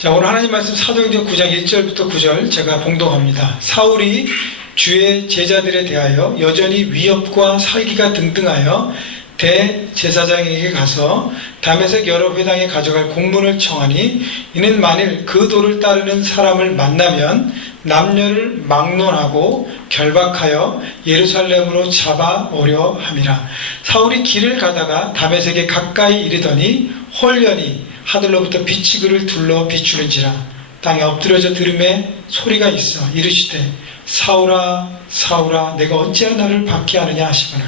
자, 오늘 하나님 말씀 사도행전 9장 1절부터 9절 제가 봉독합니다. 사울이 주의 제자들에 대하여 여전히 위협과 살기가 등등하여 대제사장에게 가서 다메섹 여러 회당에 가져갈 공문을 청하니 이는 만일 그 도를 따르는 사람을 만나면 남녀를 막론하고 결박하여 예루살렘으로 잡아오려 함이라. 사울이 길을 가다가 다메섹에 가까이 이르더니 홀연히 하늘로부터 빛이 그를 둘러 비추는지라. 땅에 엎드려져 들음에 소리가 있어 이르시되 사울아 사울아 내가 어찌하여 나를 박해하느냐 하시거늘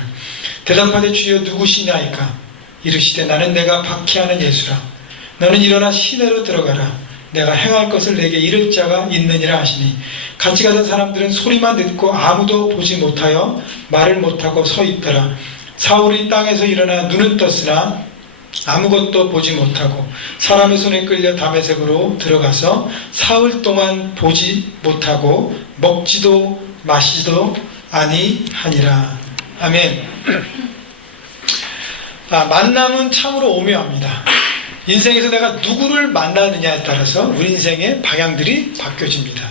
대답하되 주여 누구시냐이까. 이르시되 나는 내가 박해하는 예수라. 너는 일어나 시내로 들어가라. 내가 행할 것을 내게 이를 자가 있느니라 하시니 같이 가던 사람들은 소리만 듣고 아무도 보지 못하여 말을 못하고 서 있더라. 사울이 땅에서 일어나 눈은 떴으나 아무것도 보지 못하고 사람의 손에 끌려 다메섹으로 들어가서 사흘 동안 보지 못하고 먹지도 마시지도 아니하니라. 아멘. 만남은 참으로 오묘합니다. 인생에서 내가 누구를 만나느냐에 따라서 우리 인생의 방향들이 바뀌어집니다.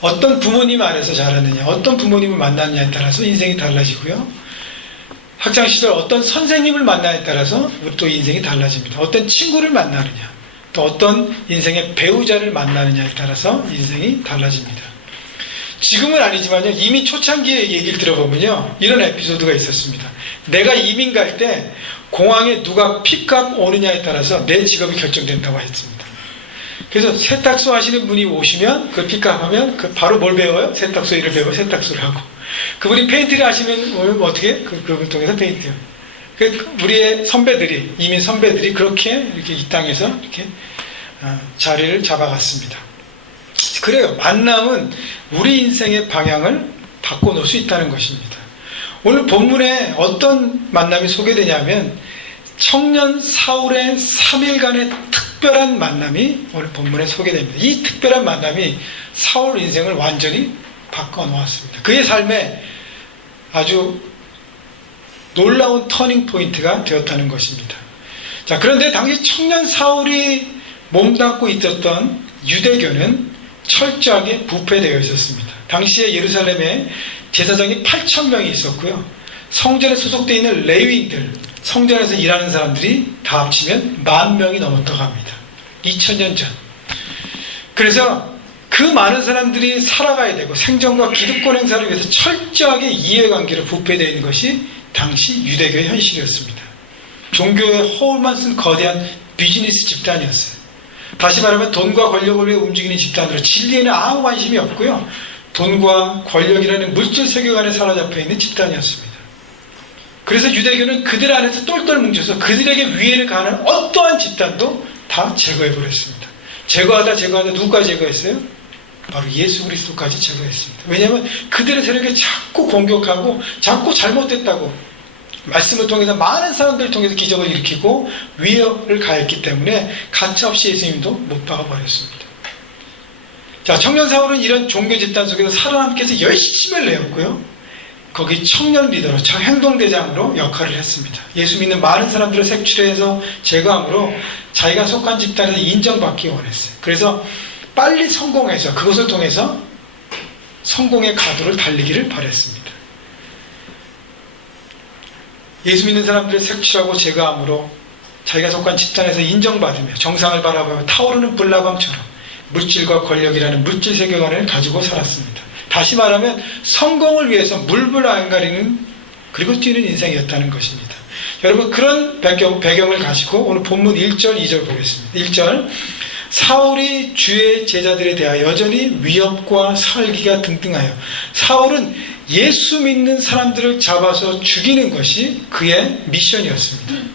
어떤 부모님 아래서 자랐느냐, 어떤 부모님을 만났느냐에 따라서 인생이 달라지고요. 학창시절 어떤 선생님을 만나냐에 따라서 우리 또 인생이 달라집니다. 어떤 친구를 만나느냐, 또 어떤 인생의 배우자를 만나느냐에 따라서 인생이 달라집니다. 지금은 아니지만요, 이미 초창기의 얘기를 들어보면요, 이런 에피소드가 있었습니다. 내가 이민 갈 때 공항에 누가 픽업 오느냐에 따라서 내 직업이 결정된다고 했습니다. 그래서 세탁소 하시는 분이 오시면 그 픽업하면 바로 뭘 배워요? 세탁소 일을 배워 세탁소를 하고, 그분이 페인트를 하시면 어떻게? 그분을 통해서 페인트요. 우리의 선배들이, 이민 선배들이 그렇게 이렇게 이 땅에서 이렇게 자리를 잡아갔습니다. 그래요. 만남은 우리 인생의 방향을 바꿔놓을 수 있다는 것입니다. 오늘 본문에 어떤 만남이 소개되냐면 청년 사울의 3일간의 특별한 만남이 오늘 본문에 소개됩니다. 이 특별한 만남이 사울 인생을 완전히 바꿔놓았습니다. 그의 삶에 아주 놀라운 터닝 포인트가 되었다는 것입니다. 자, 그런데 당시 청년 사울이 몸담고 있었던 유대교는 철저하게 부패되어 있었습니다. 당시에 예루살렘에 제사장이 8,000명이 있었고요. 성전에 소속되어 있는 레위인들, 성전에서 일하는 사람들이 다 합치면 10,000명이 넘었다고 합니다. 2000년 전. 그래서 그 많은 사람들이 살아가야 되고 생존과 기득권 행사를 위해서 철저하게 이해관계로 부패되어 있는 것이 당시 유대교의 현실이었습니다. 종교의 허울만 쓴 거대한 비즈니스 집단이었어요. 다시 말하면 돈과 권력을 위해 움직이는 집단으로 진리에는 아무 관심이 없고요. 돈과 권력이라는 물질 세계 안에 사로잡혀 있는 집단이었습니다. 그래서 유대교는 그들 안에서 똘똘 뭉쳐서 그들에게 위해를 가하는 어떠한 집단도 다 제거해버렸습니다. 제거하다 누구까지 제거했어요? 바로 예수 그리스도까지 제거했습니다. 왜냐하면 그들의 세력이 자꾸 공격하고 자꾸 잘못됐다고 말씀을 통해서 많은 사람들을 통해서 기적을 일으키고 위협을 가했기 때문에 가차없이 예수님도 못 박아버렸습니다. 자, 청년 사울은 이런 종교 집단 속에서 살아남기 위해서 열심을 내었고요. 거기 청년 리더로, 행동대장으로 역할을 했습니다. 예수 믿는 많은 사람들을 색출해서 제거함으로 자기가 속한 집단에서 인정받기 원했어요. 그래서 빨리 성공해서 그것을 통해서 성공의 가도를 달리기를 바랬습니다. 예수 믿는 사람들을 색출하고 제거함으로 자기가 속한 집단에서 인정받으며 정상을 바라보며 타오르는 불나방처럼 물질과 권력이라는 물질 세계관을 가지고 살았습니다. 다시 말하면 성공을 위해서 물불 안 가리는 그리고 뛰는 인생이었다는 것입니다. 여러분, 그런 배경을 가지고 오늘 본문 1절 2절 보겠습니다. 1절, 사울이 주의 제자들에 대하여 여전히 위협과 살기가 등등하여. 사울은 예수 믿는 사람들을 잡아서 죽이는 것이 그의 미션이었습니다.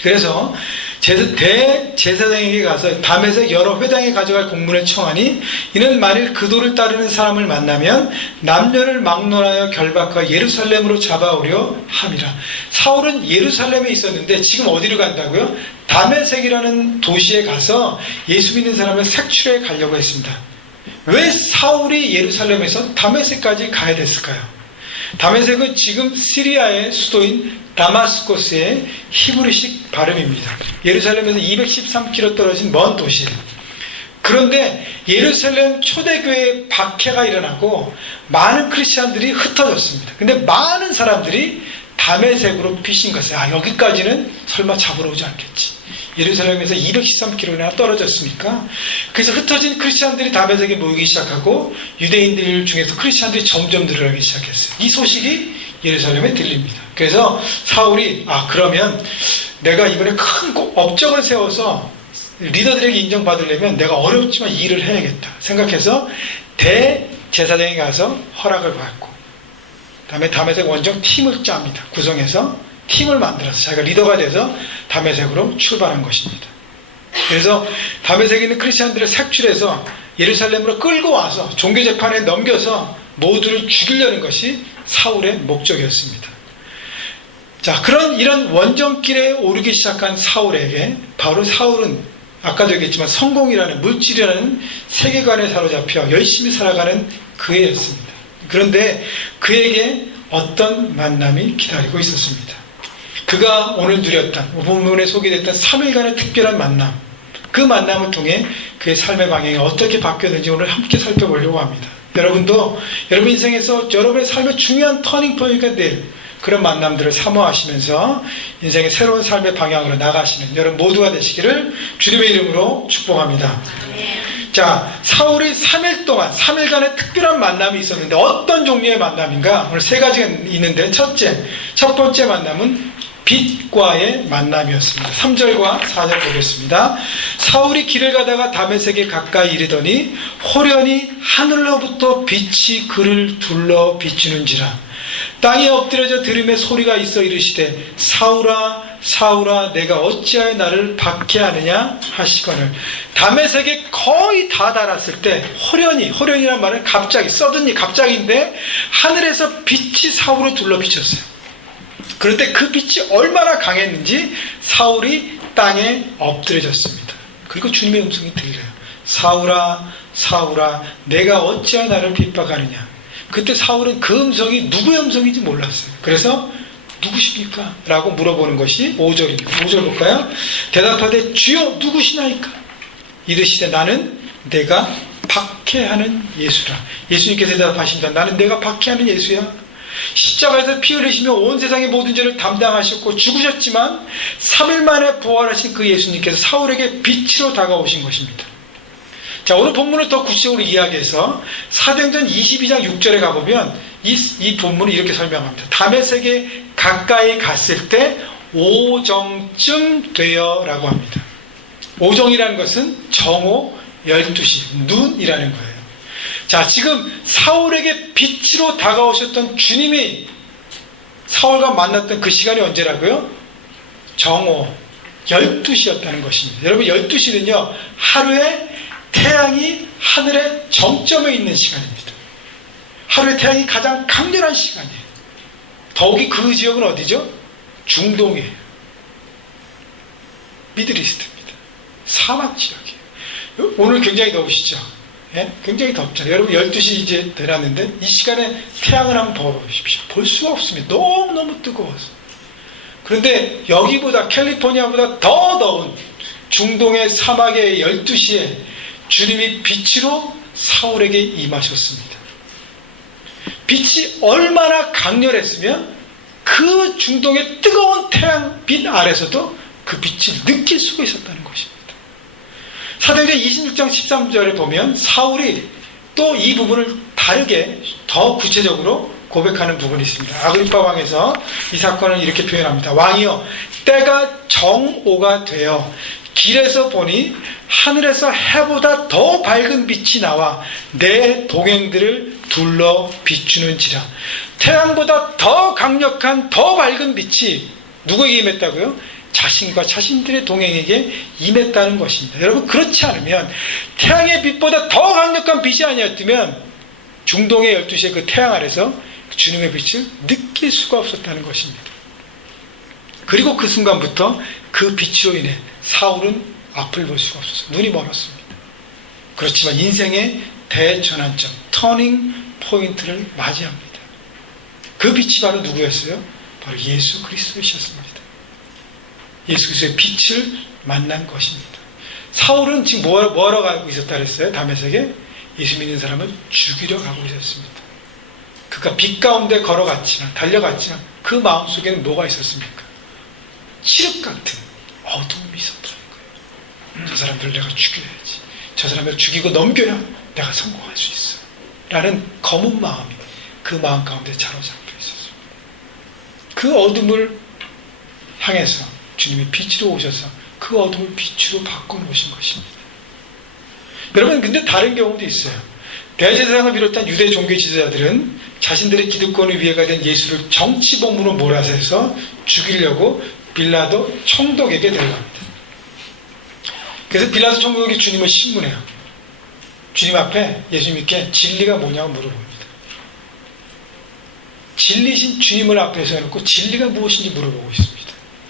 그래서 대제사장에게 가서 다메섹 여러 회당에 가져갈 공문을 청하니 이는 만일 그 도를 따르는 사람을 만나면 남녀를 막론하여 결박하여 예루살렘으로 잡아오려 함이라. 사울은 예루살렘에 있었는데 지금 어디로 간다고요? 다메섹이라는 도시에 가서 예수 믿는 사람을 색출해 가려고 했습니다. 왜 사울이 예루살렘에서 다메섹까지 가야 됐을까요? 다메섹은 지금 시리아의 수도인 다마스코스의 히브리식 발음입니다. 예루살렘에서 213km 떨어진 먼 도시예요. 그런데 예루살렘 초대교회에 박해가 일어나고 많은 크리스찬들이 흩어졌습니다. 근데 많은 사람들이 다메섹으로 피신 것이에요. 여기까지는 설마 잡으러 오지 않겠지. 예루살렘에서 213km나 떨어졌으니까. 그래서 흩어진 크리스찬들이 다메섹에 모이기 시작하고 유대인들 중에서 크리스찬들이 점점 늘어나기 시작했어요. 이 소식이 예루살렘에 들립니다. 그래서 사울이 그러면 내가 이번에 큰 업적을 세워서 리더들에게 인정받으려면 내가 어렵지만 일을 해야겠다 생각해서 대제사장에 가서 허락을 받고 다음에 다메섹 원정 팀을 짭니다. 구성해서 팀을 만들어서 자기가 리더가 돼서 다메섹으로 출발한 것입니다. 그래서 다메섹에 있는 크리스찬들을 색출해서 예루살렘으로 끌고 와서 종교재판에 넘겨서 모두를 죽이려는 것이 사울의 목적이었습니다. 자, 이런 원정길에 오르기 시작한 사울에게 바로 사울은 아까도 얘기했지만 성공이라는 물질이라는 세계관에 사로잡혀 열심히 살아가는 그 애였습니다. 그런데 그에게 어떤 만남이 기다리고 있었습니다. 그가 오늘 누렸던 본문에 소개됐던 3일간의 특별한 만남, 그 만남을 통해 그의 삶의 방향이 어떻게 바뀌었는지 오늘 함께 살펴보려고 합니다. 여러분도 여러분 인생에서 여러분의 삶의 중요한 터닝포인트가 될 그런 만남들을 사모하시면서 인생의 새로운 삶의 방향으로 나가시는 여러분 모두가 되시기를 주님의 이름으로 축복합니다. 자, 사울이 3일간의 특별한 만남이 있었는데 어떤 종류의 만남인가? 오늘 세 가지가 있는데 첫 번째 만남은 빛과의 만남이었습니다. 3절과 4절 보겠습니다. 사울이 길을 가다가 다메섹에 가까이 이르더니 호련히 하늘로부터 빛이 그를 둘러 비추는지라. 땅에 엎드려져 들음에 소리가 있어 이르시되 사울아 사울아 내가 어찌하여 나를 박해하느냐 하시거늘. 다메섹에 거의 다 달았을 때 호련이란 말은 갑자기 갑자기인데 하늘에서 빛이 사울을 둘러 비쳤어요. 그런데 그 빛이 얼마나 강했는지 사울이 땅에 엎드려졌습니다. 그리고 주님의 음성이 들려요. 사울아 사울아 내가 어찌하여 나를 핍박하느냐. 그때 사울은 그 음성이 누구의 음성인지 몰랐어요. 그래서 누구십니까? 라고 물어보는 것이 5절입니다. 5절 볼까요? 대답하되 주여 누구시나이까? 이르시되 나는 내가 박해하는 예수라. 예수님께서 대답하십니다. 나는 내가 박해하는 예수야. 십자가에서 피 흘리시며 온 세상의 모든 죄를 담당하셨고 죽으셨지만 3일 만에 부활하신 그 예수님께서 사울에게 빛으로 다가오신 것입니다. 자, 오늘 본문을 더 구체적으로 이야기해서 사도행전 22장 6절에 가보면 이 본문을 이렇게 설명합니다. 다메섹에 가까이 갔을 때 오정쯤 되어 라고 합니다. 오정이라는 것은 정오 12시, 눈이라는 거예요. 자, 지금 사울에게 빛으로 다가오셨던 주님이 사울과 만났던 그 시간이 언제라고요? 정오 12시였다는 것입니다. 여러분 12시는요 하루에 태양이 하늘의 정점에 있는 시간입니다. 하루에 태양이 가장 강렬한 시간이에요. 더욱이 그 지역은 어디죠? 중동이에요. 미드리스트입니다. 사막 지역이에요. 오늘 굉장히 더우시죠? 예? 굉장히 덥잖아요. 여러분 12시 이제 되었는데 이 시간에 태양을 한번 보십시오. 볼 수가 없습니다. 너무너무 뜨거워서. 그런데 여기보다 캘리포니아보다 더 더운 중동의 사막의 12시에 주님이 빛으로 사울에게 임하셨습니다. 빛이 얼마나 강렬했으면 그 중동의 뜨거운 태양빛 아래서도 그 빛을 느낄 수가 있었다는 것입니다. 사도행전 26장 13절에 보면 사울이 또 이 부분을 다르게 더 구체적으로 고백하는 부분이 있습니다. 아그리파 왕에서 이 사건을 이렇게 표현합니다. 왕이여 때가 정오가 되어 길에서 보니 하늘에서 해보다 더 밝은 빛이 나와 내 동행들을 둘러 비추는지라. 태양보다 더 강력한 더 밝은 빛이 누구에게 임했다고요? 자신과 자신들의 동행에게 임했다는 것입니다. 여러분 그렇지 않으면 태양의 빛보다 더 강력한 빛이 아니었다면 중동의 12시에 그 태양 아래서 주님의 빛을 느낄 수가 없었다는 것입니다. 그리고 그 순간부터 그 빛으로 인해 사울은 앞을 볼 수가 없었어요. 눈이 멀었습니다. 그렇지만 인생의 대전환점, 터닝 포인트를 맞이합니다. 그 빛이 바로 누구였어요? 바로 예수 그리스도이셨습니다. 예수 그리스도의 빛을 만난 것입니다. 사울은 지금 뭐하러 가고 있었다 그랬어요? 다메섹에 예수 믿는 사람을 죽이려 가고 있었습니다. 그가 빛 가운데 걸어갔지만, 달려갔지만 그 마음속에는 뭐가 있었습니까? 칠흑 같은 어둠이 있었다는 거예요. 저 사람들을 내가 죽여야지. 저 사람을 죽이고 넘겨야 내가 성공할 수 있어. 라는 검은 마음이 그 마음 가운데 사로잡혀 있었어요. 그 어둠을 향해서 주님이 빛으로 오셔서 그 어둠을 빛으로 바꿔놓으신 것입니다. 여러분, 근데 다른 경우도 있어요. 대제사장을 비롯한 유대 종교 지도자들은 자신들의 기득권을 위해 가된 예수를 정치범으로 몰아서서 죽이려고 빌라도 총독에게 데려갑니다. 그래서 빌라도 총독이 주님을 신문해요. 주님 앞에 예수님께 진리가 뭐냐고 물어봅니다. 진리신 주님을 앞에 세워놓고 진리가 무엇인지 물어보고 있습니다.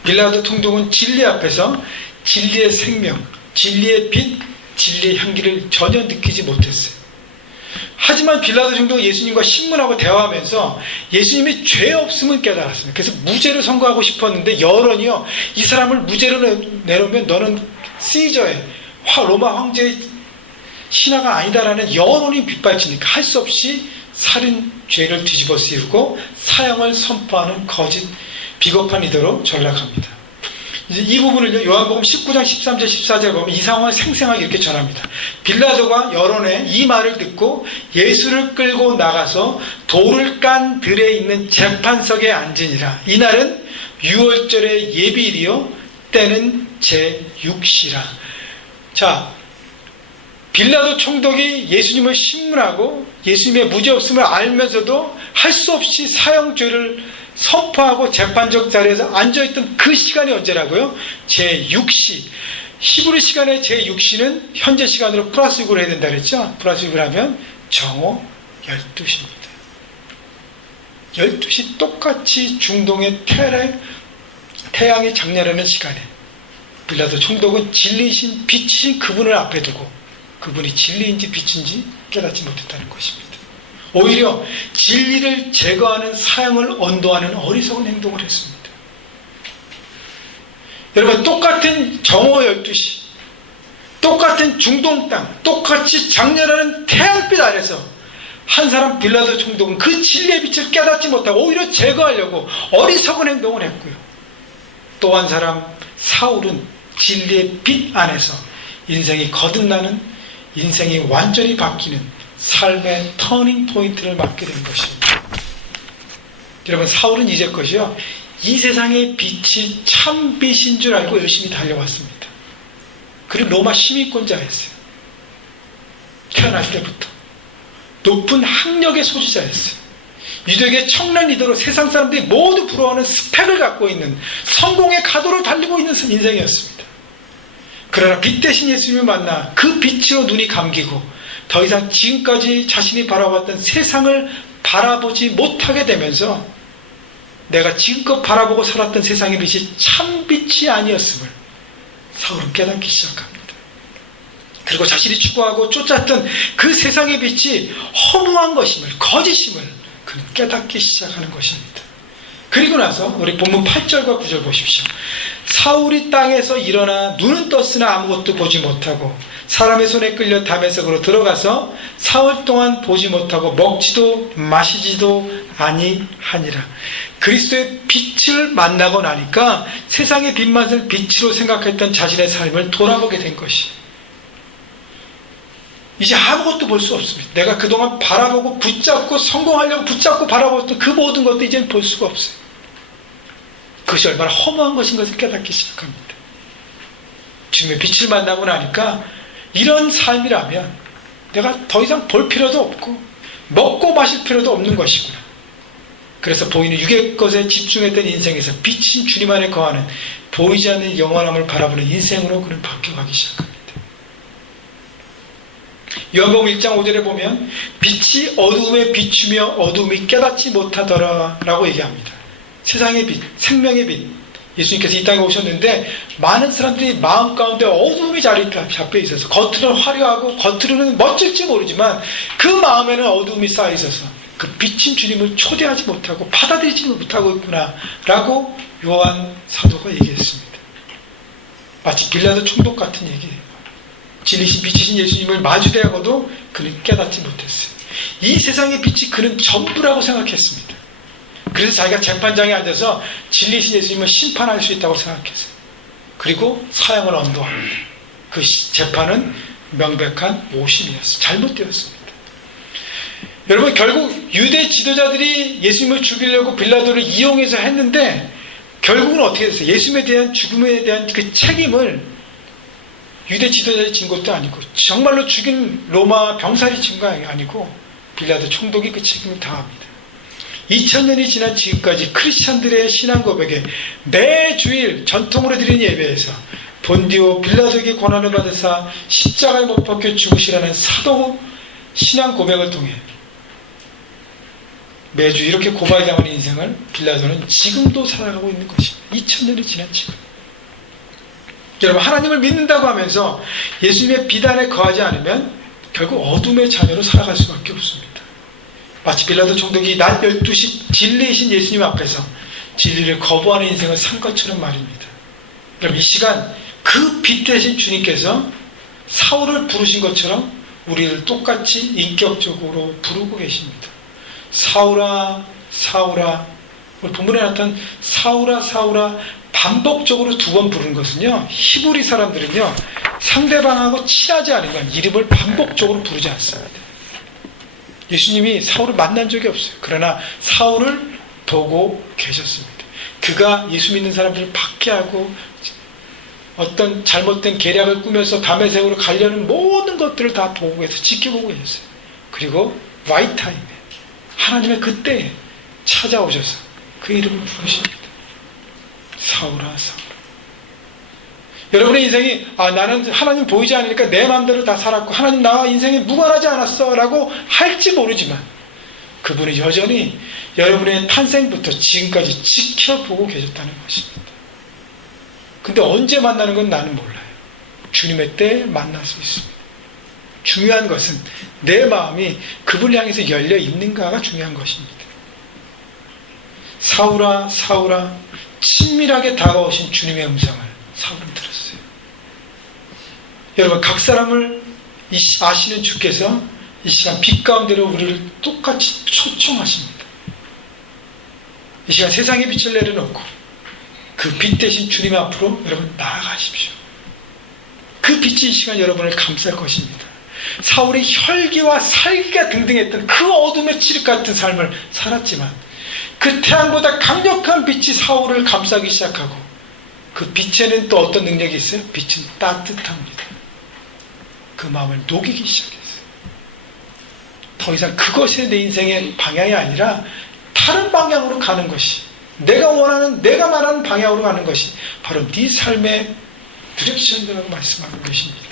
빌라도 총독은 진리 앞에서 진리의 생명, 진리의 빛, 진리의 향기를 전혀 느끼지 못했어요. 하지만 빌라도 총독은 예수님과 신문하고 대화하면서 예수님이 죄 없음을 깨달았습니다. 그래서 무죄를 선고하고 싶었는데 여론이요, 이 사람을 무죄로 내놓으면 너는 시저의 로마 황제의 신하가 아니다라는 여론이 빗발치니까 할 수 없이 살인 죄를 뒤집어 씌우고 사형을 선포하는 거짓 비겁한 이도로 전락합니다. 이제 이 부분을 요한복음 19장 13절 14절 보면 이 상황을 생생하게 이렇게 전합니다. 빌라도가 여론의 이 말을 듣고 예수를 끌고 나가서 돌을 깐 들에 있는 재판석에 앉으니라. 이날은 유월절의 예비일이요 때는 제6시라. 자, 빌라도 총독이 예수님을 신문하고 예수님의 무죄 없음을 알면서도 할 수 없이 사형죄를 선포하고 재판적 자리에서 앉아있던 그 시간이 언제라고요? 제6시. 히브리 시간의 제6시는 현재 시간으로 플러스 6으로 해야 된다 그랬죠? 플러스 6을 하면 정오 12시입니다. 12시 똑같이 중동의 태양이 장렬하는 시간에 빌라도 총독은 진리이신 빛이신 그분을 앞에 두고 그분이 진리인지 빛인지 깨닫지 못했다는 것입니다. 오히려 진리를 제거하는 사형을 언도하는 어리석은 행동을 했습니다. 여러분, 똑같은 정오 12시, 똑같은 중동 땅, 똑같이 장렬하는 태양빛 아래서 한 사람 빌라도 총독은 그 진리의 빛을 깨닫지 못하고 오히려 제거하려고 어리석은 행동을 했고요. 또 한 사람 사울은 진리의 빛 안에서 인생이 거듭나는, 인생이 완전히 바뀌는 삶의 터닝 포인트를 맞게 된 것입니다. 여러분, 사울은 이제껏이요, 이 세상의 빛이 참 빛인 줄 알고 열심히 달려왔습니다. 그리고 로마 시민권자였어요. 태어날 때부터 높은 학력의 소지자였어요. 유대계 청란 리더로 세상 사람들이 모두 부러워하는 스펙을 갖고 있는 성공의 가도를 달리고 있는 인생이었습니다. 그러나 빛 대신 예수님을 만나 그 빛으로 눈이 감기고 더 이상 지금까지 자신이 바라봤던 세상을 바라보지 못하게 되면서 내가 지금껏 바라보고 살았던 세상의 빛이 참 빛이 아니었음을 사울은 깨닫기 시작합니다. 그리고 자신이 추구하고 쫓았던 그 세상의 빛이 허무한 것임을, 거짓임을 그는 깨닫기 시작하는 것입니다. 그리고 나서 우리 본문 8절과 9절 보십시오. 사울이 땅에서 일어나 눈은 떴으나 아무것도 보지 못하고 사람의 손에 끌려 다메섹으로 들어가서 사흘 동안 보지 못하고 먹지도 마시지도 아니하니라. 그리스도의 빛을 만나고 나니까 세상의 빛맛을 빛으로 생각했던 자신의 삶을 돌아보게 된 것이, 이제 아무것도 볼 수 없습니다. 내가 그동안 바라보고 붙잡고 성공하려고 붙잡고 바라보던 그 모든 것도 이제는 볼 수가 없어요. 그것이 얼마나 허무한 것인 것을 깨닫기 시작합니다. 주님의 빛을 만나고 나니까 이런 삶이라면 내가 더 이상 볼 필요도 없고 먹고 마실 필요도 없는 것이구나. 그래서 보이는 육의 것에 집중했던 인생에서 빛인 주님 안에 거하는 보이지 않는 영원함을 바라보는 인생으로 그는 바뀌어가기 시작합니다. 요한복음 1장 5절에 보면 빛이 어두움에 비추며 어두움이 깨닫지 못하더라 라고 얘기합니다. 세상의 빛, 생명의 빛, 예수님께서 이 땅에 오셨는데 많은 사람들이 마음 가운데 어두움이 자리 잡혀 있어서 겉으로는 화려하고 겉으로는 멋질지 모르지만 그 마음에는 어두움이 쌓여 있어서 그 빛인 주님을 초대하지 못하고 받아들이지 못하고 있구나 라고 요한 사도가 얘기했습니다. 마치 빌라도 총독 같은 얘기예요. 진리신 빛이신 예수님을 마주대하고도 그는 깨닫지 못했어요. 이 세상의 빛이 그는 전부라고 생각했습니다. 그래서 자기가 재판장에 앉아서 진리신 예수님을 심판할 수 있다고 생각했어요. 그리고 사형을 언도합니다. 그 재판은 명백한 오심이었어요. 잘못되었습니다. 여러분, 결국 유대 지도자들이 예수님을 죽이려고 빌라도를 이용해서 했는데 결국은 어떻게 됐어요? 예수님에 대한 죽음에 대한 그 책임을 유대 지도자들이 진 것도 아니고 정말로 죽인 로마 병사리 진 거 아니고 빌라도 총독이 그 책임을 다합니다. 2000년이 지난 지금까지 크리스찬들의 신앙 고백에 매주일 전통으로 드리는 예배에서 본디오 빌라도에게 고난을 받으사 십자가에 못 박혀 죽으시라는 사도 신앙 고백을 통해 매주 이렇게 고발당하는 인생을 빌라도는 지금도 살아가고 있는 것입니다. 2000년이 지난 지금. 여러분, 하나님을 믿는다고 하면서 예수님의 비단에 거하지 않으면 결국 어둠의 자녀로 살아갈 수밖에 없습니다. 마치 빌라도 총독이 낮 12시 진리이신 예수님 앞에서 진리를 거부하는 인생을 산 것처럼 말입니다. 여러분, 이 시간 그 빛 대신 주님께서 사울을 부르신 것처럼 우리를 똑같이 인격적으로 부르고 계십니다. 사울아, 사울아. 오늘 본문에 나타난 사울아, 사울아 반복적으로 2번 부르는 것은요, 히브리 사람들은요 상대방하고 친하지 않으면 이름을 반복적으로 부르지 않습니다. 예수님이 사울을 만난 적이 없어요. 그러나 사울을 보고 계셨습니다. 그가 예수 믿는 사람들을 박해하고 어떤 잘못된 계략을 꾸며서 다메섹으로 가려는 모든 것들을 다 보고 계셔서 지켜보고 계셨어요. 그리고 라이트 타임에 하나님의 그때에 찾아오셔서 그 이름을 부르십니다. 사울아, 사울아. 여러분의 인생이 나는 하나님 보이지 않으니까 내 마음대로 다 살았고 하나님 나와 인생에 무관하지 않았어 라고 할지 모르지만 그분이 여전히 여러분의 탄생부터 지금까지 지켜보고 계셨다는 것입니다. 근데 언제 만나는 건 나는 몰라요. 주님의 때에 만날 수 있습니다. 중요한 것은 내 마음이 그분을 향해서 열려 있는가가 중요한 것입니다. 사울아, 사울아. 친밀하게 다가오신 주님의 음성을 사울은 들었어요. 여러분, 각 사람을 아시는 주께서 이 시간 빛 가운데로 우리를 똑같이 초청하십니다. 이 시간 세상의 빛을 내려놓고 그 빛 대신 주님 앞으로 여러분 나아가십시오. 그 빛이 이 시간 여러분을 감쌀 것입니다. 사울이 혈기와 살기가 등등했던 그 어둠의 칠흑 같은 삶을 살았지만 그 태양보다 강력한 빛이 사울을 감싸기 시작하고 그 빛에는 또 어떤 능력이 있어요? 빛은 따뜻합니다. 그 마음을 녹이기 시작했어요. 더 이상 그것이 내 인생의 방향이 아니라 다른 방향으로 가는 것이 내가 원하는, 내가 말하는 방향으로 가는 것이 바로 네 삶의 디렉션이라고 말씀하고 계십니다.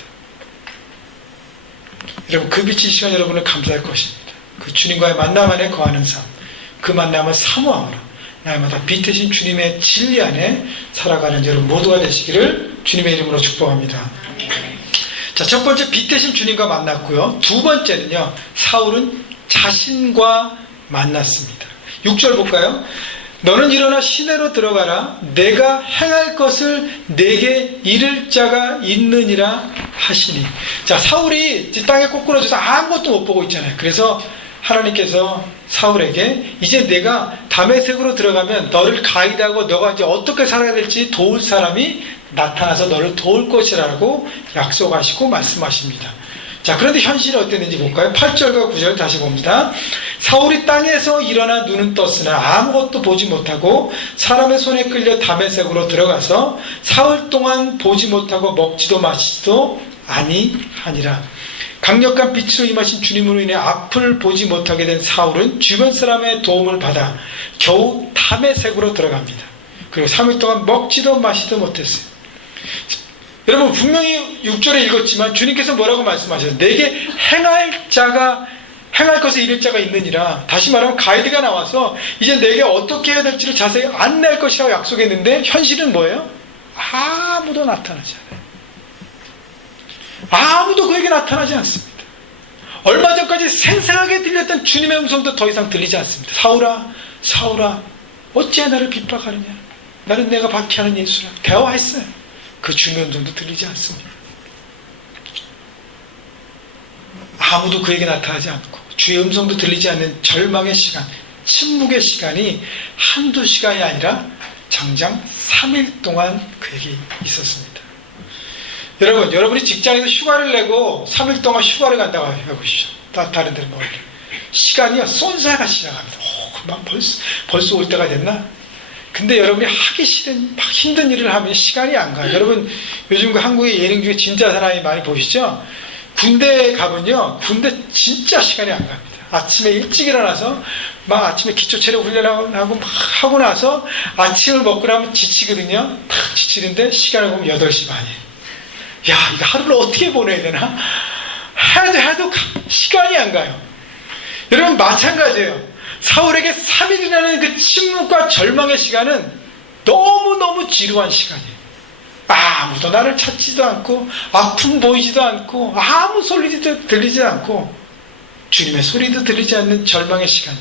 여러분, 그 빛이 이 시간 여러분을 감쌀 것입니다. 그 주님과의 만남 안에 거하는 삶, 그 만남을 사모함으로 날마다 빛 대신 주님의 진리 안에 살아가는 여러분 모두가 되시기를 주님의 이름으로 축복합니다. 자, 첫 번째 빛 대신 주님과 만났고요. 두 번째는요, 사울은 자신과 만났습니다. 6절 볼까요? 너는 일어나 시내로 들어가라. 내가 행할 것을 내게 이를 자가 있느니라 하시니. 자, 사울이 땅에 꼬꾸라져서 아무것도 못 보고 있잖아요. 그래서 하나님께서 사울에게 이제 내가 다메섹으로 들어가면 너를 가이드하고 너가 이제 어떻게 살아야 될지 도울 사람이 나타나서 너를 도울 것이라고 약속하시고 말씀하십니다. 자, 그런데 현실이 어땠는지 볼까요? 8절과 9절 다시 봅니다. 사울이 땅에서 일어나 눈은 떴으나 아무것도 보지 못하고 사람의 손에 끌려 다메섹으로 들어가서 사흘 동안 보지 못하고 먹지도 마시지도 아니하니라. 강력한 빛으로 임하신 주님으로 인해 앞을 보지 못하게 된 사울은 주변 사람의 도움을 받아 겨우 다메섹으로 들어갑니다. 그리고 3일 동안 먹지도 마시지도 못했어요. 여러분, 분명히 6절에 읽었지만 주님께서 뭐라고 말씀하셨어요? 내게 행할 것을 이를 자가 있느니라. 다시 말하면 가이드가 나와서 이제 내게 어떻게 해야 될지를 자세히 안내할 것이라고 약속했는데 현실은 뭐예요? 아무도 나타나지 않아요. 아무도 그에게 나타나지 않습니다. 얼마 전까지 생생하게 들렸던 주님의 음성도 더 이상 들리지 않습니다. 사울아, 사울아, 어찌해 나를 핍박하느냐? 나는 내가 박해하는 예수라. 대화했어요. 그 주님의 음성도 들리지 않습니다. 아무도 그에게 나타나지 않고 주의 음성도 들리지 않는 절망의 시간, 침묵의 시간이 한두 시간이 아니라 장장 3일 동안 그에게 있었습니다. 여러분, 여러분이 직장에서 휴가를 내고 3일 동안 휴가를 간다고 해보십시오. 다른 데는 뭐 시간이요 쏜사가 시작합니다. 그만 벌써 올 때가 됐나? 근데 여러분이 하기 싫은 막 힘든 일을 하면 시간이 안 가요. 여러분 요즘 그 한국의 예능 중에 진짜 사나이 많이 보시죠? 군대에 가면요, 군대 진짜 시간이 안 갑니다. 아침에 일찍 일어나서 막 아침에 기초체력 훈련하고 막 하고 나서 아침을 먹고 나면 지치거든요. 탁 지치는데 시간을 보면 8시 반이에요. 야, 이거 하루를 어떻게 보내야 되나? 해도 시간이 안 가요. 여러분 마찬가지예요. 사울에게 3일이라는 그 침묵과 절망의 시간은 너무너무 지루한 시간이에요. 아무도 나를 찾지도 않고 아픔 보이지도 않고 아무 소리도 들리지 않고 주님의 소리도 들리지 않는 절망의 시간.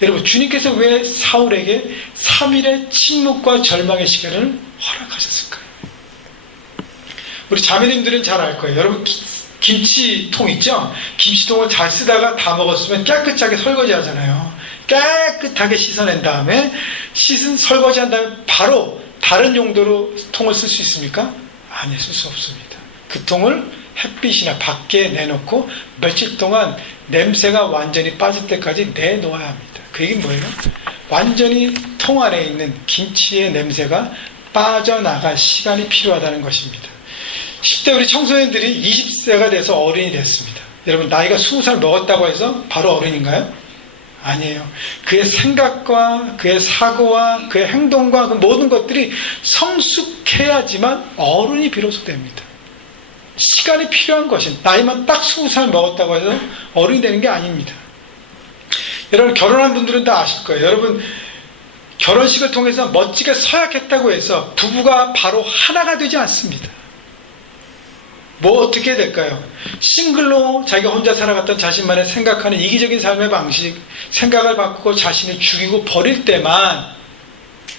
여러분, 주님께서 왜 사울에게 3일의 침묵과 절망의 시간을 허락하셨을까요? 우리 자매님들은 잘 알 거예요. 여러분, 김치통 있죠? 김치통을 잘 쓰다가 다 먹었으면 깨끗하게 설거지 하잖아요. 깨끗하게 씻어낸 다음에 씻은 설거지한 다음에 바로 다른 용도로 통을 쓸 수 있습니까? 아니, 쓸 수 없습니다. 그 통을 햇빛이나 밖에 내놓고 며칠 동안 냄새가 완전히 빠질 때까지 내놓아야 합니다. 그 얘기는 뭐예요? 완전히 통 안에 있는 김치의 냄새가 빠져나갈 시간이 필요하다는 것입니다. 10대 우리 청소년들이 20세가 돼서 어른이 됐습니다. 여러분, 나이가 20살 먹었다고 해서 바로 어른인가요? 아니에요. 그의 생각과 그의 사고와 그의 행동과 그 모든 것들이 성숙해야지만 어른이 비로소 됩니다. 시간이 필요한 것은 나이만 딱 20살 먹었다고 해서 어른이 되는 게 아닙니다. 여러분, 결혼한 분들은 다 아실 거예요. 여러분, 결혼식을 통해서 멋지게 서약했다고 해서 부부가 바로 하나가 되지 않습니다. 뭐 어떻게 될까요? 싱글로 자기가 혼자 살아갔던 자신만의 생각하는 이기적인 삶의 방식, 생각을 바꾸고 자신을 죽이고 버릴 때만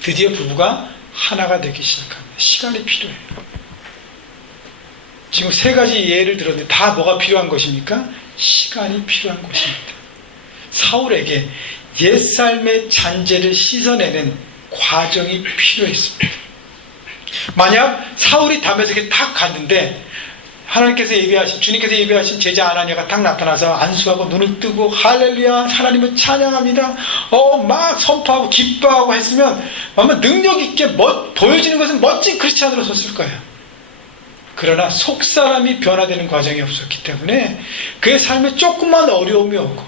드디어 부부가 하나가 되기 시작합니다. 시간이 필요해요. 지금 3가지 예를 들었는데 다 뭐가 필요한 것입니까? 시간이 필요한 것입니다. 사울에게 옛삶의 잔재를 씻어내는 과정이 필요했습니다. 만약 사울이 다메섹에 딱 갔는데 주님께서 예비하신 제자 아나니아가 딱 나타나서 안수하고 눈을 뜨고 할렐루야 하나님을 찬양합니다, 막 선포하고 기뻐하고 했으면 아마 능력 있게 보여지는 것은 멋진 크리스찬으로 섰을 거예요. 그러나 속사람이 변화되는 과정이 없었기 때문에 그의 삶에 조금만 어려움이 오고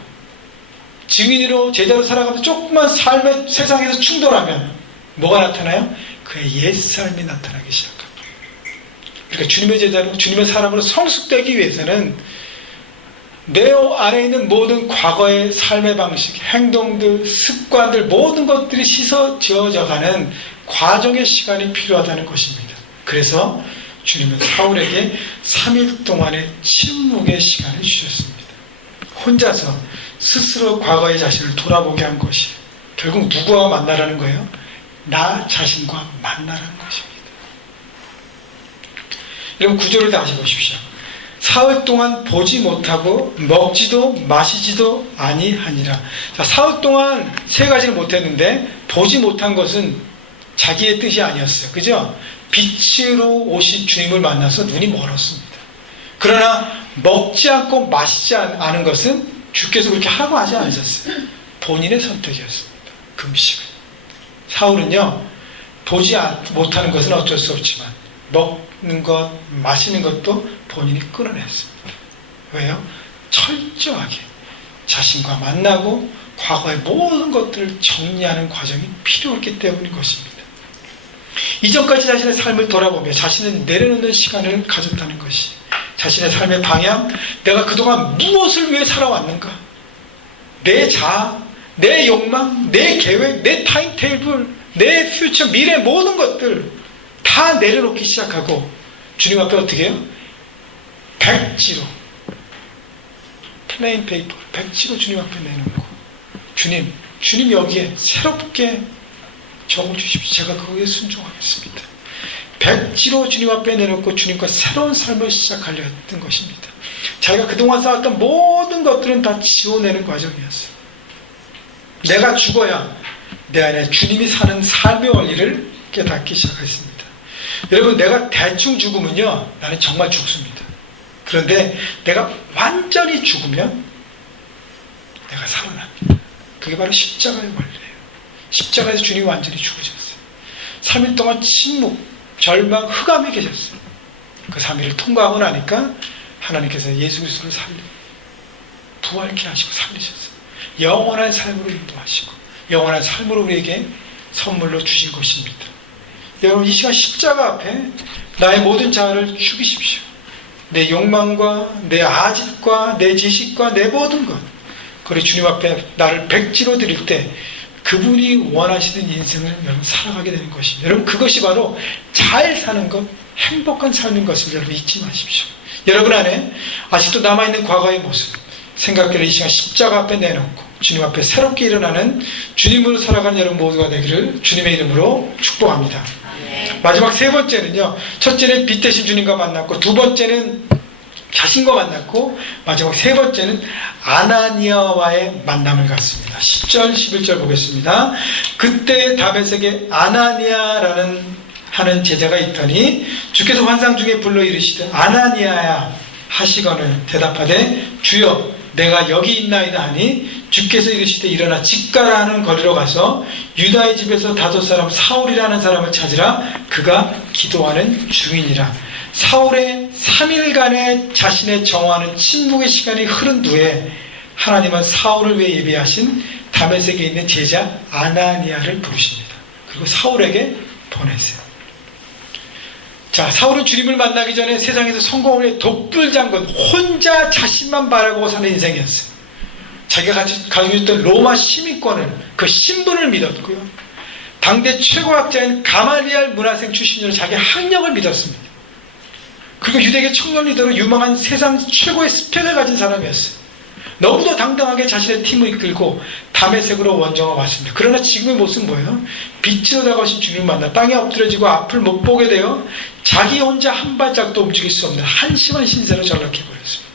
증인으로 제자로 살아가면서 조금만 삶의 세상에서 충돌하면 뭐가 나타나요? 그의 옛삶이 나타나기 시작합니다. 그러니까 주님의 제자로, 주님의 사람으로 성숙되기 위해서는 내 안에 있는 모든 과거의 삶의 방식, 행동들, 습관들, 모든 것들이 씻어지어져가는 과정의 시간이 필요하다는 것입니다. 그래서 주님은 사울에게 3일 동안의 침묵의 시간을 주셨습니다. 혼자서 스스로 과거의 자신을 돌아보게 한 것이 결국 누구와 만나라는 거예요? 나 자신과 만나라는 것입니다. 여러분, 구절을 다시 보십시오. 사흘 동안 보지 못하고 먹지도 마시지도 아니하니라. 자, 사흘 동안 3가지를 못했는데 보지 못한 것은 자기의 뜻이 아니었어요. 그죠? 빛으로 오신 주님을 만나서 눈이 멀었습니다. 그러나 먹지 않고 마시지 않은 것은 주께서 그렇게 하라고 하지 않으셨어요. 본인의 선택이었습니다. 금식은. 사울은요, 보지 못하는 것은 어쩔 수 없지만 먹는 것, 마시는 것도 본인이 끊어냈습니다. 왜요? 철저하게 자신과 만나고 과거의 모든 것들을 정리하는 과정이 필요했기 때문인 것입니다. 이전까지 자신의 삶을 돌아보며 자신을 내려놓는 시간을 가졌다는 것이, 자신의 삶의 방향, 내가 그동안 무엇을 위해 살아왔는가, 내 자아, 내 욕망, 내 계획, 내 타임테이블, 내 퓨처, 미래 모든 것들 다 내려놓기 시작하고 주님 앞에 어떻게 해요? 백지로, 플레인 페이퍼, 백지로 주님 앞에 내놓고, 주님 여기에 새롭게 적어주십시오. 제가 거기에 순종하겠습니다. 백지로 주님 앞에 내놓고 주님과 새로운 삶을 시작하려 했던 것입니다. 자기가 그동안 쌓았던 모든 것들은 다 지워내는 과정이었어요. 내가 죽어야 내 안에 주님이 사는 삶의 원리를 깨닫기 시작했습니다. 여러분, 내가 대충 죽으면요, 나는 정말 죽습니다. 그런데 내가 완전히 죽으면 내가 살아납니다. 그게 바로 십자가의 원리예요. 십자가에서 주님이 완전히 죽으셨어요. 3일 동안 침묵, 절망, 흑암에 계셨어요. 그 3일을 통과하고 나니까 하나님께서 예수 그리스도를 부활케 하시고 살리셨어요. 영원한 삶으로 인도하시고 영원한 삶으로 우리에게 선물로 주신 것입니다. 여러분, 이 시간 십자가 앞에 나의 모든 자아를 죽이십시오. 내 욕망과 내 아집과 내 지식과 내 모든 것, 그리고 주님 앞에 나를 백지로 드릴 때 그분이 원하시는 인생을 여러분 살아가게 되는 것입니다. 여러분, 그것이 바로 잘 사는 것, 행복한 삶인 것을 여러분 잊지 마십시오. 여러분 안에 아직도 남아있는 과거의 모습, 생각들을 이 시간 십자가 앞에 내놓고 주님 앞에 새롭게 일어나는 주님으로 살아가는 여러분 모두가 되기를 주님의 이름으로 축복합니다. 마지막 세 번째는요, 첫째는 빛 대신 주님과 만났고, 두 번째는 자신과 만났고, 마지막 세 번째는 아나니아와의 만남을 갖습니다. 10절 11절 보겠습니다. 그때 다메섹에 아나니아라는 하는 제자가 있더니 주께서 환상 중에 불러 이르시되 아나니아야 하시거늘 대답하되 주여 내가 여기 있나이다 하니 주께서 이르시되 일어나 직가라 하는 거리로 가서 유다의 집에서 다섯 사람 사울이라는 사람을 찾으라. 그가 기도하는 중이니라. 사울의 3일간의 자신의 정화하는 침묵의 시간이 흐른 후에 하나님은 사울을 위해 예비하신 다메섹에 있는 제자 아나니아를 부르십니다. 그리고 사울에게 보내세요. 자, 사울은 주님을 만나기 전에 세상에서 성공을 위해 독불장군, 혼자 자신만 바라보고 사는 인생이었어요. 자기가 가지고 있던 로마 시민권을, 그 신분을 믿었고요. 당대 최고학자인 가말리알 문화생 출신으로 자기 학력을 믿었습니다. 그리고 유대계 청년 리더로 유망한 세상 최고의 스펙을 가진 사람이었어요. 너무도 당당하게 자신의 팀을 이끌고 다메섹으로 원정을 왔습니다. 그러나 지금의 모습은 뭐예요? 빛으로 다가오신 주님을 만나 땅에 엎드려지고 앞을 못 보게 되어 자기 혼자 한 발짝도 움직일 수 없는 한심한 신세로 전락해버렸습니다.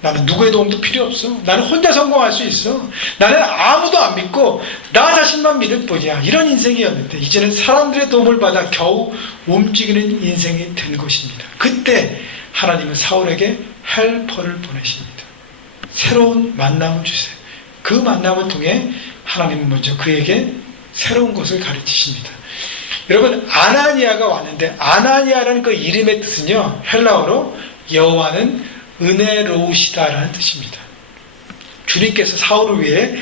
나는 누구의 도움도 필요 없어. 나는 혼자 성공할 수 있어. 나는 아무도 안 믿고 나 자신만 믿을 뿐이야. 이런 인생이었는데 이제는 사람들의 도움을 받아 겨우 움직이는 인생이 된 것입니다. 그때 하나님은 사울에게 헬퍼를 보내십니다. 새로운 만남을 주세요. 그 만남을 통해 하나님은 먼저 그에게 새로운 것을 가르치십니다. 여러분, 아나니아가 왔는데 아나니아라는 그 이름의 뜻은요, 헬라어로 여호와는 은혜로우시다라는 뜻입니다. 주님께서 사울을 위해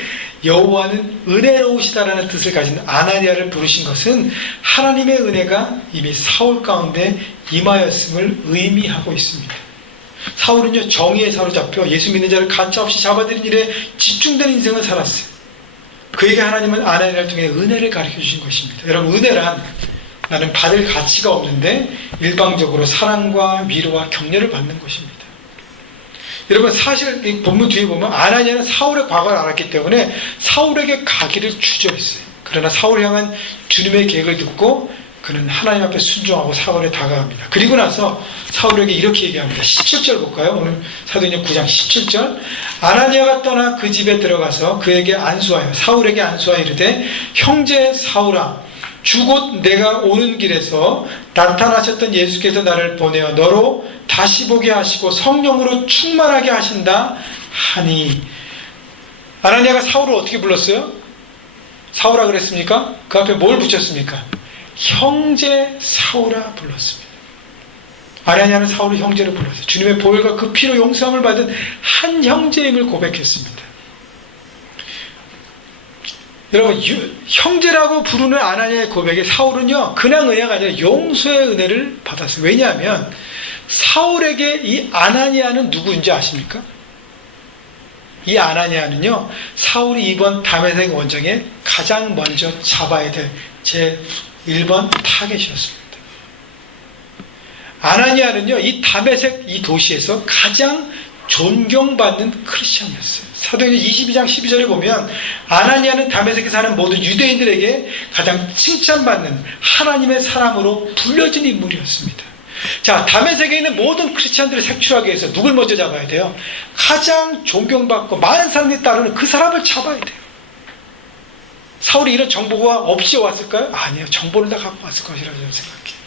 여호와는 은혜로우시다라는 뜻을 가진 아나니아를 부르신 것은 하나님의 은혜가 이미 사울 가운데 임하였음을 의미하고 있습니다. 사울은요, 정의에 사로잡혀 예수 믿는 자를 가차없이 잡아들인 일에 집중된 인생을 살았어요. 그에게 하나님은 아나니아를 통해 은혜를 가르쳐 주신 것입니다. 여러분, 은혜란 나는 받을 가치가 없는데 일방적으로 사랑과 위로와 격려를 받는 것입니다. 여러분, 사실 이 본문 뒤에 보면 아나니아는 사울의 과거를 알았기 때문에 사울에게 가기를 주저했어요. 그러나 사울을 향한 주님의 계획을 듣고 그는 하나님 앞에 순종하고 사울에 다가갑니다. 그리고 나서 사울에게 이렇게 얘기합니다. 17절 볼까요? 오늘 사도행전 9장 17절. 아나니아가 떠나 그 집에 들어가서 그에게 안수하여 사울에게 안수하여 이르되 형제 사울아, 주 곧 내가 오는 길에서 나타나셨던 예수께서 나를 보내어 너로 다시 보게 하시고 성령으로 충만하게 하신다 하니. 아나니아가 사울을 어떻게 불렀어요? 사울아 그랬습니까? 그 앞에 뭘 붙였습니까? 형제 사울아 불렀습니다. 아나니아는 사울을 형제로 불렀어요. 주님의 보혈과 그 피로 용서함을 받은 한 형제임을 고백했습니다. 여러분, 형제라고 부르는 아나니아의 고백에 사울은요, 그냥 은혜가 아니라 용서의 은혜를 받았어요. 왜냐하면 사울에게 이 아나니아는 누구인지 아십니까? 이 아나니아는요, 사울이 이번 다메섹 원정에 가장 먼저 잡아야 될 제 1번 타겟이었습니다. 아나니아는요, 이 다메섹 이 도시에서 가장 존경받는 크리스천이었어요. 사도행전 22장 12절에 보면 아나니아는 다메섹에 사는 모든 유대인들에게 가장 칭찬받는 하나님의 사람으로 불려진 인물이었습니다. 자, 담의 세계에 있는 모든 크리스찬들을 색출하기 위해서 누굴 먼저 잡아야 돼요? 가장 존경받고 많은 사람들이 따르는 그 사람을 잡아야 돼요. 사울이 이런 정보가 없이 왔을까요? 아니에요. 정보를 다 갖고 왔을 것이라고 저는 생각해요.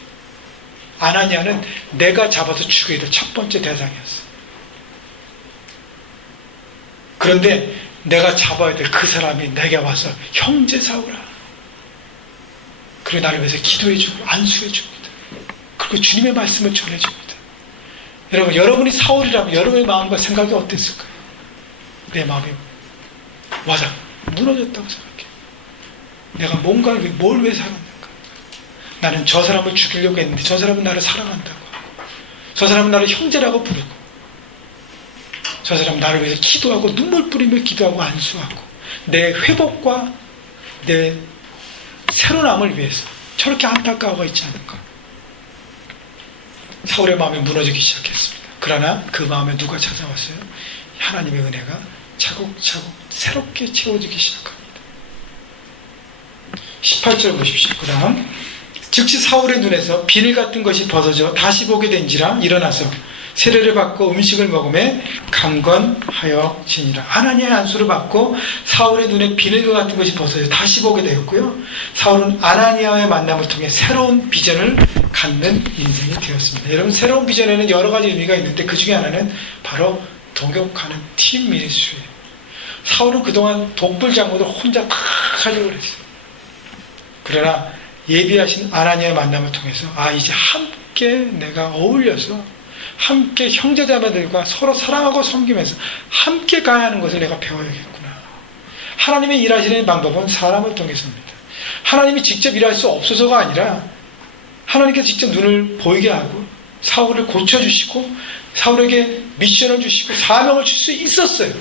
아나니아는 내가 잡아서 죽여야 될 첫 번째 대상이었어. 그런데 내가 잡아야 될 그 사람이 내게 와서 형제 사울아, 그리고 나를 위해서 기도해주고 안수해줍니다. 그리고 주님의 말씀을 전해줍니다. 여러분, 여러분이 사울이라면 여러분의 마음과 생각이 어땠을까요? 내 마음이 와자 무너졌다고 생각해요. 내가 뭔가를 뭘 왜 살았는가? 나는 저 사람을 죽이려고 했는데 저 사람은 나를 사랑한다고 하고, 저 사람은 나를 형제라고 부르고, 저 사람은 나를 위해서 기도하고 눈물 뿌리며 기도하고 안수하고, 내 회복과 내 새로남을 위해서 저렇게 안타까워가 있지 않은가? 사울의 마음이 무너지기 시작했습니다. 그러나 그 마음에 누가 찾아왔어요? 하나님의 은혜가 차곡차곡 새롭게 채워지기 시작합니다. 18절 보십시오. 그 다음, 즉시 사울의 눈에서 비늘 같은 것이 벗어져 다시 보게 된지라 일어나서 세례를 받고 음식을 먹음에 강건하여 지니라. 아나니아의 안수를 받고 사울의 눈에 비늘 같은 것이 벗어져 다시 보게 되었고요. 사울은 아나니아의 만남을 통해 새로운 비전을 갖는 인생이 되었습니다. 여러분, 새로운 비전에는 여러 가지 의미가 있는데 그 중에 하나는 바로 동역하는 팀 미니스트리예요. 사울은 그동안 독불 장군을 혼자 다 하려고 했어요. 그러나 예비하신 아나니아의 만남을 통해서 이제 함께 내가 어울려서 함께 형제자매들과 서로 사랑하고 섬기면서 함께 가야 하는 것을 내가 배워야겠구나. 하나님의 일하시는 방법은 사람을 통해서입니다. 하나님이 직접 일할 수 없어서가 아니라 하나님께서 직접 눈을 보이게 하고 사울을 고쳐주시고 사울에게 미션을 주시고 사명을 줄 수 있었어요.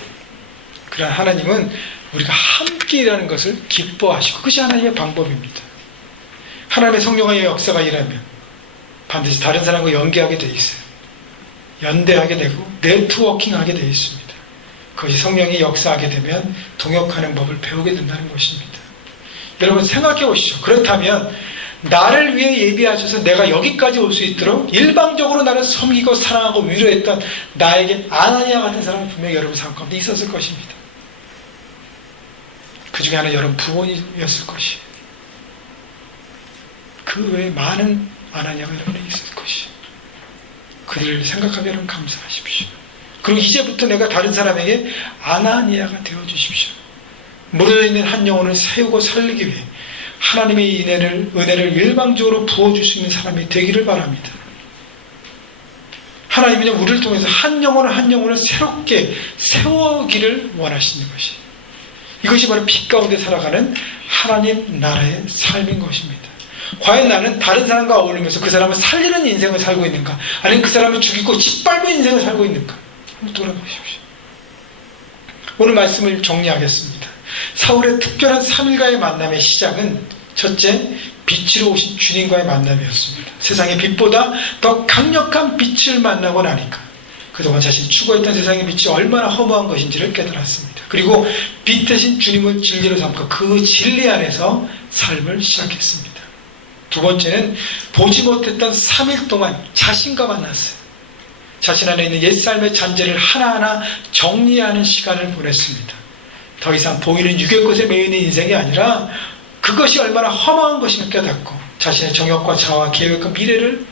그러나 하나님은 우리가 함께 일하는 것을 기뻐하시고 그것이 하나님의 방법입니다. 하나님의 성령의 역사가 일하면 반드시 다른 사람과 연계하게 되어 있어요. 연대하게 되고 네트워킹하게 되어 있습니다. 그것이 성령이 역사하게 되면 동역하는 법을 배우게 된다는 것입니다. 여러분, 생각해 보시죠. 그렇다면 나를 위해 예비하셔서 내가 여기까지 올 수 있도록 일방적으로 나를 섬기고 사랑하고 위로했던 나에게 아나니아 같은 사람은 분명히 여러분 삶 가운데 있었을 것입니다. 그 중에 하나는 여러분 부모님이었을 것이에요. 그 외에 많은 아나니아가 여러분에게 있을 것이에요. 그들을 생각하며 여러분 감사하십시오. 그리고 이제부터 내가 다른 사람에게 아나니아가 되어주십시오. 무너져 있는 한 영혼을 세우고 살리기 위해 하나님의 은혜를 일방적으로 부어줄 수 있는 사람이 되기를 바랍니다. 하나님은 우리를 통해서 한 영혼을 새롭게 세워기를 원하시는 것이에요. 이것이 바로 빛 가운데 살아가는 하나님 나라의 삶인 것입니다. 과연 나는 다른 사람과 어울리면서 그 사람을 살리는 인생을 살고 있는가? 아니면 그 사람을 죽이고 짓밟는 인생을 살고 있는가? 한번 돌아보십시오. 오늘 말씀을 정리하겠습니다. 사울의 특별한 3일간의 만남의 시작은 첫째, 빛으로 오신 주님과의 만남이었습니다. 세상의 빛보다 더 강력한 빛을 만나고 나니까 그동안 자신이 추구했던 세상의 빛이 얼마나 허무한 것인지를 깨달았습니다. 그리고 빛 대신 주님을 진리로 삼고 그 진리 안에서 삶을 시작했습니다. 두 번째는 보지 못했던 3일 동안 자신과 만났어요. 자신 안에 있는 옛삶의 잔재를 하나하나 정리하는 시간을 보냈습니다. 더 이상 보이는 육의 것에 매이는 인생이 아니라 그것이 얼마나 험한 것임을 깨닫고 자신의 정욕과 자아와 계획과 미래를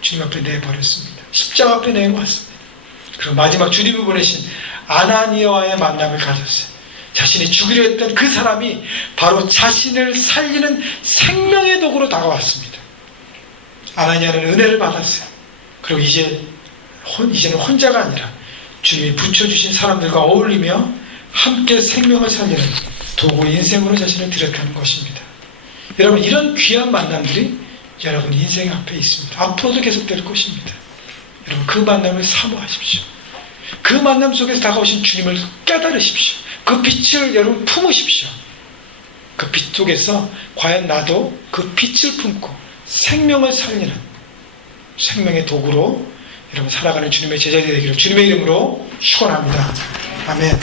주님 앞에 내버렸습니다. 십자가 앞에 내놓았습니다. 그리고 마지막 주님이 보내신 아나니아와의 만남을 가졌어요. 자신이 죽이려 했던 그 사람이 바로 자신을 살리는 생명의 도구로 다가왔습니다. 아나니아는 은혜를 받았어요. 그리고 이제는 혼자가 아니라 주님이 붙여주신 사람들과 어울리며 함께 생명을 살리는 도구 인생으로 자신을 드렸다는 것입니다. 여러분, 이런 귀한 만남들이 여러분 인생 앞에 있습니다. 앞으로도 계속될 것입니다. 여러분, 그 만남을 사모하십시오. 그 만남 속에서 다가오신 주님을 깨달으십시오. 그 빛을 여러분 품으십시오. 그 빛 속에서 과연 나도 그 빛을 품고 생명을 살리는 생명의 도구로 여러분 살아가는 주님의 제자들이 되기를 주님의 이름으로 축원합니다. 아멘.